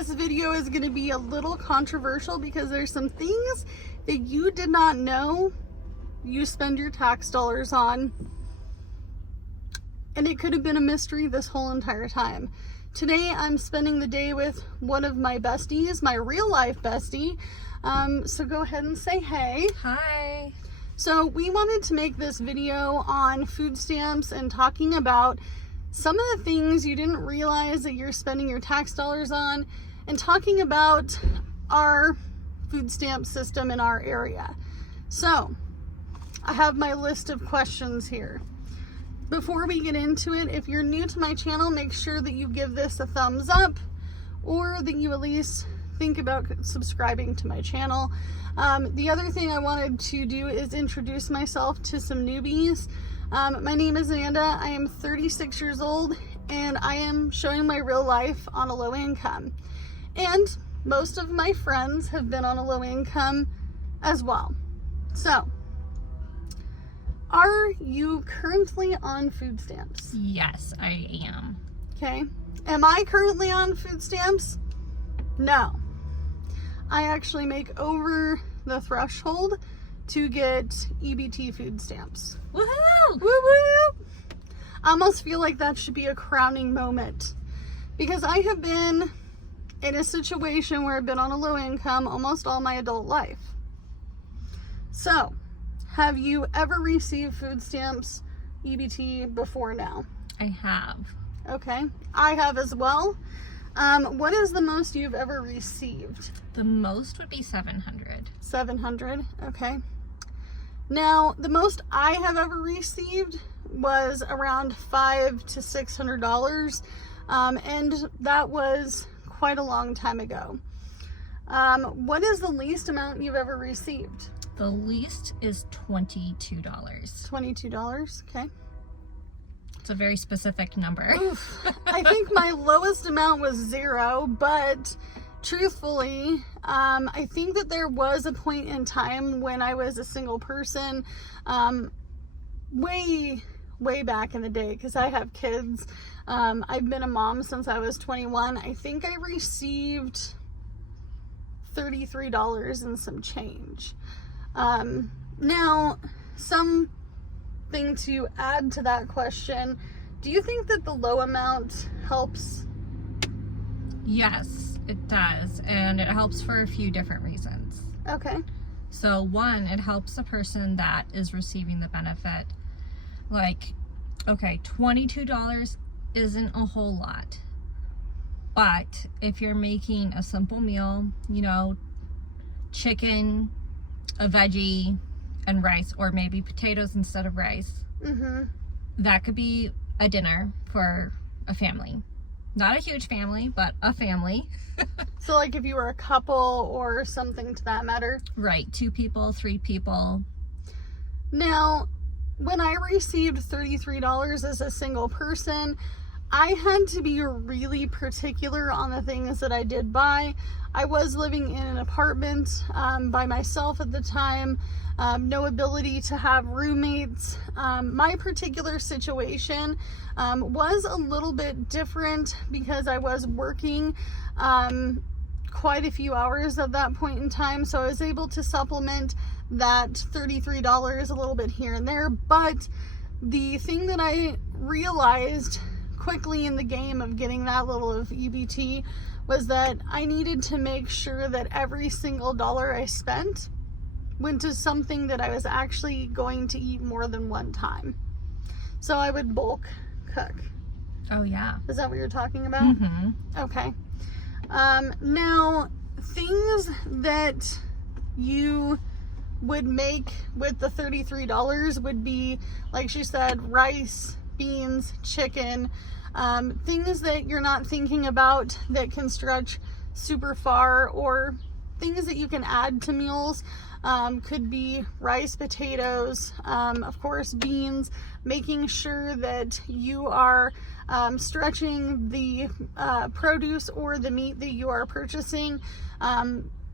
this video is going to be a little controversial because there's some things that you did not know you spend your tax dollars on, and it could have been a mystery this whole entire time. Today I'm spending the day with one of my besties, my real life bestie. So go ahead and say hey. Hi. So we wanted to make this video on food stamps and talking about some of the things you didn't realize that you're spending your tax dollars on, and talking about our food stamp system in our area. So I have my list of questions here. Before we get into it, if you're new to my channel, make sure that you give this a thumbs up, or that you at least think about subscribing to my channel. The other thing I wanted to do is introduce myself to some newbies. My name is Amanda. I am 36 years old, and I am showing my real life on a low income. And most of my friends have been on a low income as well. So, are you currently on food stamps? Yes, I am. Okay. Am I currently on food stamps? No. I actually make over the threshold to get EBT food stamps. Woohoo! Woo woo! I almost feel like that should be a crowning moment, because I have been in a situation where I've been on a low income almost all my adult life. So, have you ever received food stamps, EBT, before now? I have. Okay, I have as well. What is the most you've ever received? The most would be 700. 700, okay. Now, the most I have ever received was around $500 to $600, and that was quite a long time ago. What is the least amount you've ever received? The least is $22. $22, okay. It's a very specific number. Oof. I think my lowest amount was $0, but truthfully, I think that there was a point in time when I was a single person, way back in the day, because I have kids. I've been a mom since I was 21. I think I received $33 and some change. Now, something to add to that question, do you think that the low amount helps? Yes, it does. And it helps for a few different reasons. Okay. So one, it helps the person that is receiving the benefit. Like, okay, $22 isn't a whole lot. But if you're making a simple meal, you know, chicken, a veggie, and rice, or maybe potatoes instead of rice, that could be a dinner for a family. Not a huge family, but a family. So like if you were a couple or something to that matter? Right, 2 people, 3 people. Now, when I received $33 as a single person, I had to be really particular on the things that I did buy. I was living in an apartment by myself at the time, no ability to have roommates. My particular situation was a little bit different because I was working quite a few hours at that point in time, so I was able to supplement that $33 a little bit here and there. But the thing that I realized quickly in the game of getting that little of EBT was that I needed to make sure that every single dollar I spent went to something that I was actually going to eat more than one time. So I would bulk cook. Oh yeah. Is that what you're talking about? Okay. Now, things that you would make with the $33 would be, like she said, rice, beans, chicken, things that you're not thinking about that can stretch super far, or things that you can add to meals. Could be rice, potatoes, of course beans, making sure that you are stretching the produce or the meat that you are purchasing.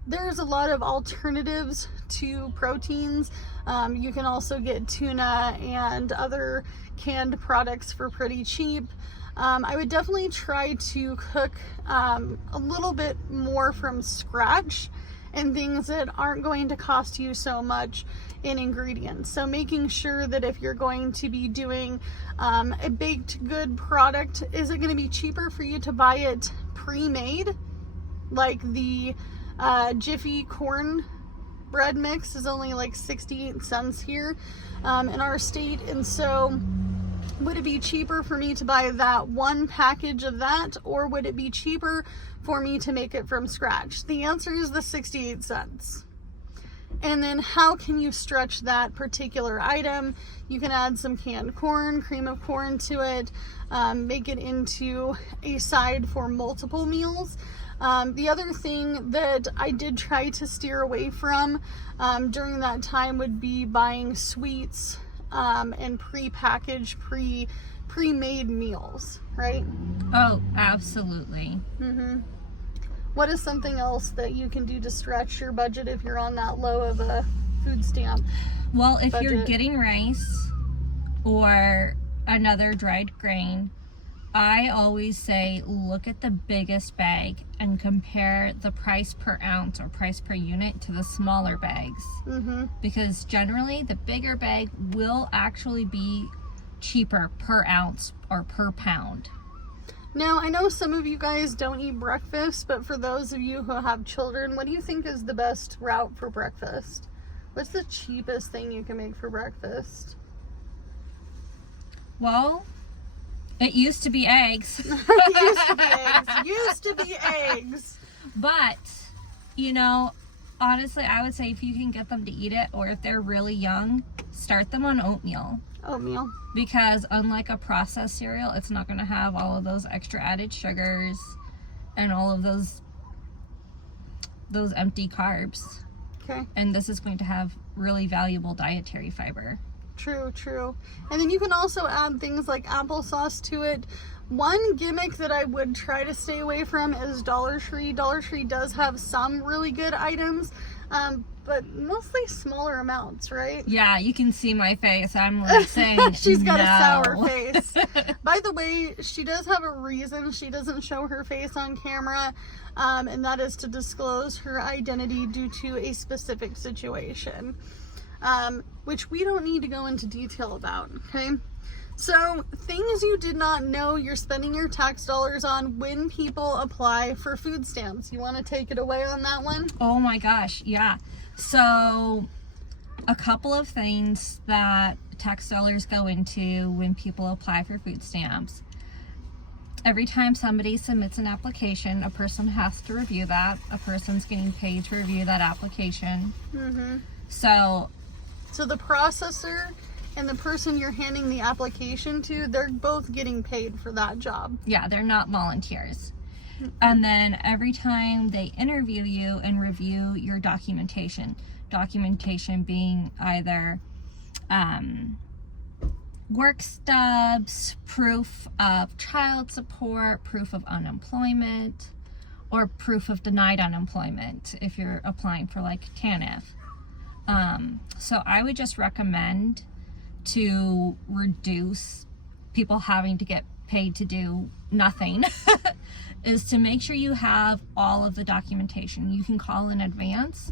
There's a lot of alternatives to proteins. You can also get tuna and other canned products for pretty cheap. I would definitely try to cook a little bit more from scratch and things that aren't going to cost you so much in ingredients. So making sure that if you're going to be doing a baked good product, is it going to be cheaper for you to buy it pre-made? Like the Jiffy corn bread mix is only like 68 cents here in our state. And so would it be cheaper for me to buy that one package of that, or would it be cheaper for me to make it from scratch? The answer is the 68 cents. And then how can you stretch that particular item? You can add some canned corn, cream of corn to it, make it into a side for multiple meals. The other thing that I did try to steer away from during that time would be buying sweets and pre-packaged, pre-made meals, right? Oh, absolutely. What is something else that you can do to stretch your budget if you're on that low of a food stamp? Well, if budget? you're getting rice or another dried grain, I always say look at the biggest bag and compare the price per ounce or price per unit to the smaller bags. Because generally the bigger bag will actually be cheaper per ounce or per pound. Now, I know some of you guys don't eat breakfast, but for those of you who have children, what do you think is the best route for breakfast? What's the cheapest thing you can make for breakfast? Well, it used to be eggs. Used to be eggs. But, you know, honestly, I would say if you can get them to eat it, or if they're really young, start them on oatmeal. Oatmeal. Because unlike a processed cereal, it's not going to have all of those extra added sugars and all of those empty carbs. Okay. And this is going to have really valuable dietary fiber. True. And then you can also add things like applesauce to it. One gimmick that I would try to stay away from is Dollar Tree. Dollar Tree does have some really good items, but mostly smaller amounts, right? Yeah, you can see my face. I'm like saying She's got no. a sour face. By the way, she does have a reason she doesn't show her face on camera, and that is to disclose her identity due to a specific situation, which we don't need to go into detail about, okay? So, things you did not know you're spending your tax dollars on when people apply for food stamps. You want to take it away on that one? Oh my gosh, yeah. So, a couple of things that tax dollars go into when people apply for food stamps. Every time somebody submits an application, a person has to review that. A person's getting paid to review that application. So the processor and the person you're handing the application to, they're both getting paid for that job. Yeah, they're not volunteers. And then every time they interview you and review your documentation being either work stubs, proof of child support, proof of unemployment, or proof of denied unemployment if you're applying for like TANF. So I would just recommend to reduce people having to get paid to do nothing is to make sure you have all of the documentation. You can call in advance,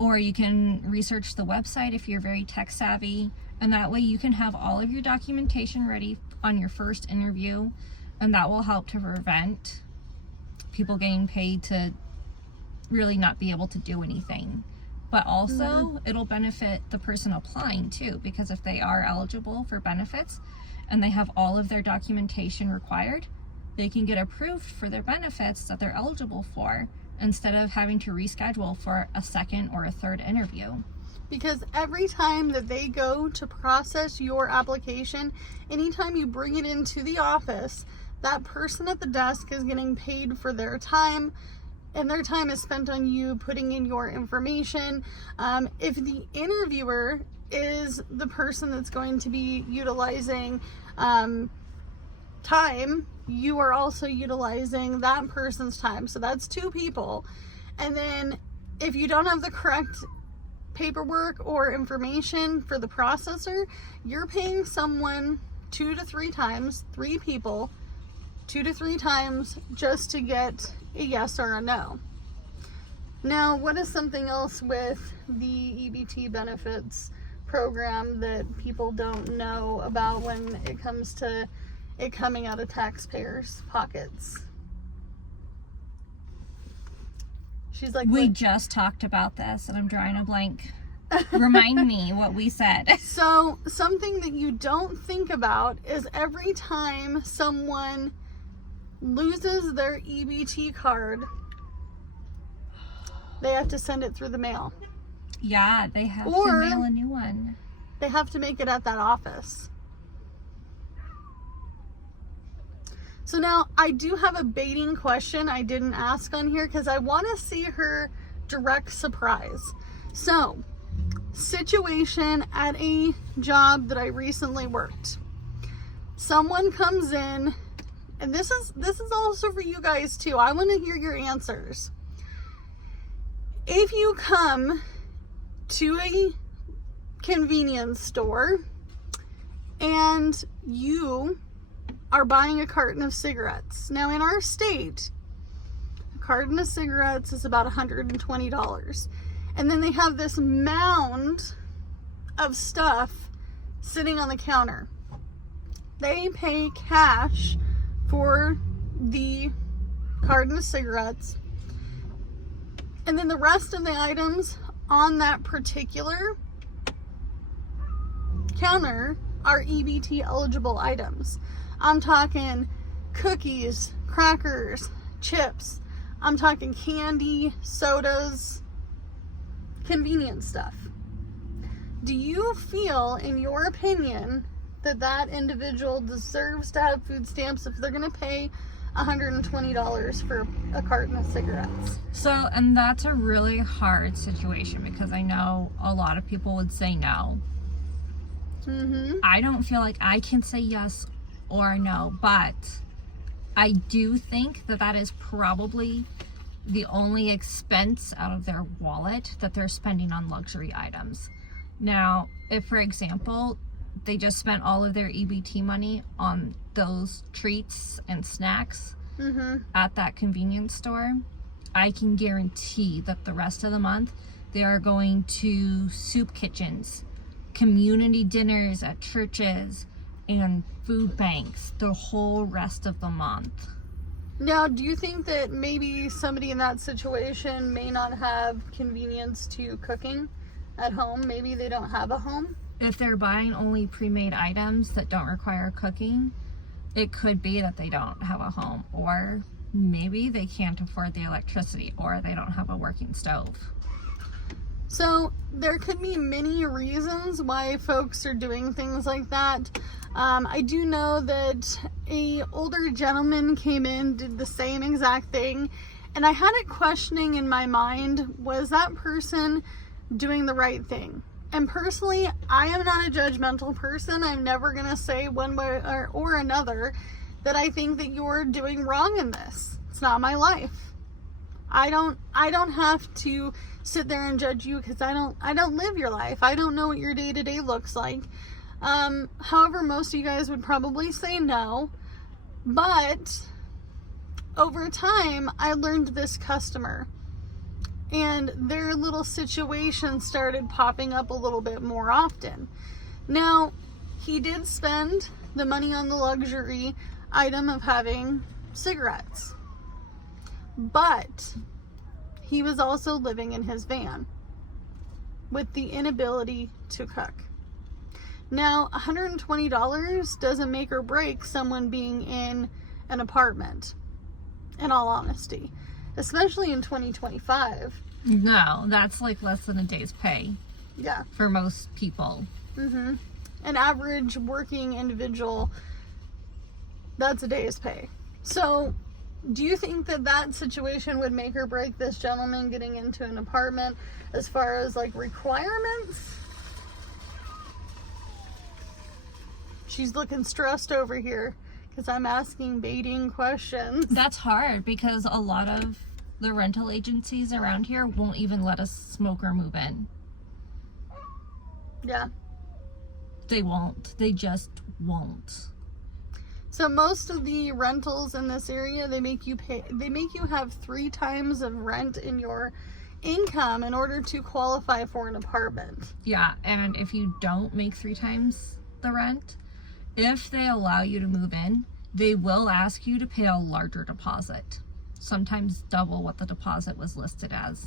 or you can research the website if you're very tech savvy, and that way you can have all of your documentation ready on your first interview, and that will help to prevent people getting paid to really not be able to do anything. But also it'll benefit the person applying too, because if they are eligible for benefits and they have all of their documentation required, they can get approved for their benefits that they're eligible for instead of having to reschedule for a second or a third interview. Because every time that they go to process your application, anytime you bring it into the office, that person at the desk is getting paid for their time, and their time is spent on you putting in your information. If the interviewer is the person that's going to be utilizing time, you are also utilizing that person's time. So that's two people. And then if you don't have the correct paperwork or information for the processor, you're paying someone 2 to 3 times, 3 people, 2 to 3 times just to get a yes or a no. Now, what is something else with the EBT benefits program that people don't know about when it comes to it coming out of taxpayers' pockets? She's like, We "What?" just talked about this and I'm drawing a blank. Remind me what we said. So, something that you don't think about is every time someone loses their EBT card, they have to send it through the mail. Yeah, they have Or- to mail a new one. They have to make it at that office. So now I do have a baiting question I didn't ask on here because I want to see her direct surprise. So, situation at a job that I recently worked. Someone comes in, and this is also for you guys too. I want to hear your answers. If you come to a convenience store and you are buying a carton of cigarettes. Now in our state, a carton of cigarettes is about $120. And then they have this mound of stuff sitting on the counter. They pay cash for the carton of cigarettes. And then the rest of the items on that particular counter are EBT eligible items. I'm talking cookies, crackers, chips. I'm talking candy, sodas, convenience stuff. Do you feel, in your opinion, that that individual deserves to have food stamps if they're going to pay $120 for a carton of cigarettes? So, and that's a really hard situation because I know a lot of people would say no. Mm-hmm. I don't feel like I can say yes or no, but I do think that that is probably the only expense out of their wallet that they're spending on luxury items. Now, if, for example, they just spent all of their EBT money on those treats and snacks Mm-hmm. at that convenience store, I can guarantee that the rest of the month they are going to soup kitchens, community dinners at churches, and food banks the whole rest of the month. Now, do you think that maybe somebody in that situation may not have convenience to cooking at home? Maybe they don't have a home? If they're buying only pre-made items that don't require cooking, it could be that they don't have a home, or maybe they can't afford the electricity, or they don't have a working stove. So there could be many reasons why folks are doing things like that. I do know that a older gentleman came in, did the same exact thing, and I had it questioning in my mind, was that person doing the right thing? And personally, I am not a judgmental person. I'm never going to say one way or another that I think that you're doing wrong in this. It's not my life. I don't have to sit there and judge you because I don't live your life. I don't know what your day-to-day looks like. However, most of you guys would probably say no. But over time, I learned this customer. And their little situation started popping up a little bit more often. Now, he did spend the money on the luxury item of having cigarettes. But he was also living in his van with the inability to cook. Now, $120 doesn't make or break someone being in an apartment, in all honesty. Especially in 2025. No, that's like less than a day's pay Yeah. for most people. Mm-hmm. An average working individual, that's a day's pay. So, do you think that that situation would make or break this gentleman getting into an apartment as far as like requirements? She's looking stressed over here because I'm asking baiting questions. That's hard because a lot of the rental agencies around here won't even let us smoke or move in. Yeah. They won't. They just won't. So most of the rentals in this area, they make you have 3 times of rent in your income in order to qualify for an apartment. Yeah, and if you don't make 3 times the rent, if they allow you to move in, they will ask you to pay a larger deposit. Sometimes double what the deposit was listed as.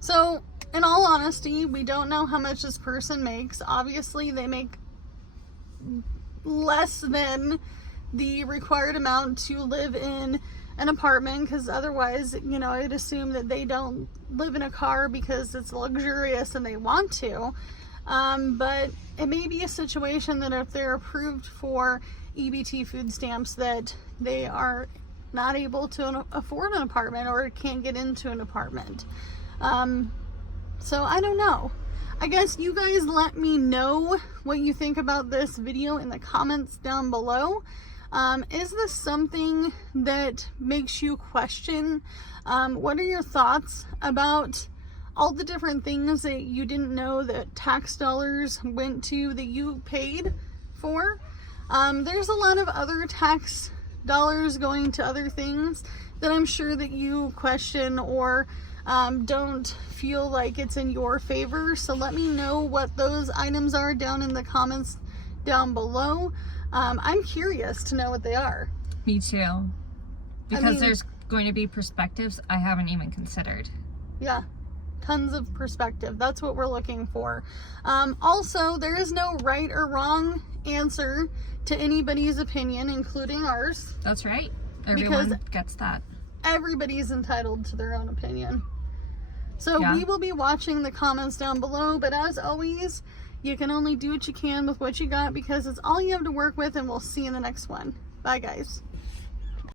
So, in all honesty, we don't know how much this person makes. Obviously, they make less than the required amount to live in an apartment, because otherwise, you know, I'd assume that they don't live in a car because it's luxurious and they want to. But it may be a situation that if they're approved for EBT food stamps, that they are not able to afford an apartment or can't get into an apartment. So I don't know. I guess you guys let me know what you think about this video in the comments down below. Is this something that makes you question? What are your thoughts about all the different things that you didn't know that tax dollars went to, that you paid for? There's a lot of other tax dollars going to other things that I'm sure that you question or don't feel like it's in your favor. So let me know what those items are down in the comments down below. I'm curious to know what they are. Me too. Because there's going to be perspectives I haven't even considered. Yeah, tons of perspective. That's what we're looking for. Also, there is no right or wrong answer to anybody's opinion, including ours. That's right. Everyone gets that. Everybody's entitled to their own opinion. So Yeah. we will be watching the comments down below, but as always, you can only do what you can with what you got, because it's all you have to work with, and we'll see you in the next one. Bye, guys.